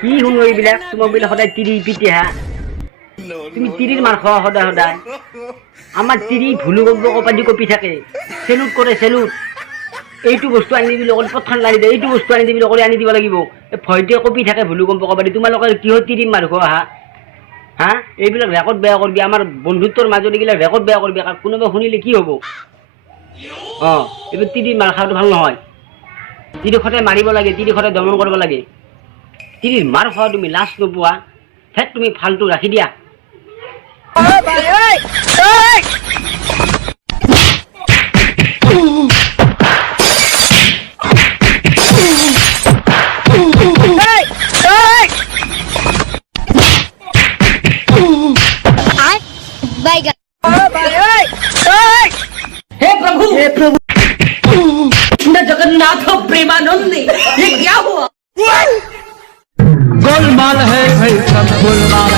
কি শুনো এইবিলাক তোমাক বোলে সদায় তিৰি পিটি হা তুমি তিৰিৰ মাৰ খোৱা সদায় সদায় আমাৰ তিৰি ভুলো কপাদি কপি থাকে চেলুট কৰে চেলুট এইটো বস্তু আনি দিবি অকল পথখন আনি দে এইটো বস্তু আনি দিবি অকলে আনি দিব লাগিব ভয়তে কপি থাকে ভুলুকম্প কপাদি তোমালোকে কিহৰ তিৰি মাৰ খোৱা হা এইবিলাক ৰেকৰ্ড বেয়া কৰিবি আমাৰ বন্ধুত্বৰ মাজত এইবিলাক ৰেকৰ্ড বেয়া কৰিবি কোনোবা শুনিলে কি হ'ব এইবোৰ তিৰি মাৰ খোৱাটো ভাল নহয় তিৰি সদায় মাৰিব লাগে তিৰি সদায় দমন কৰিব লাগে তিৰিৰ মাৰ খোৱা তুমি লাজ নোপোৱা হেত তুমি ফালটো ৰাখি দিয়া हे प्रभु जगन्नाथ प्रेमानंद ये क्या हुआ गोलमाल है भाई सब गोलमाल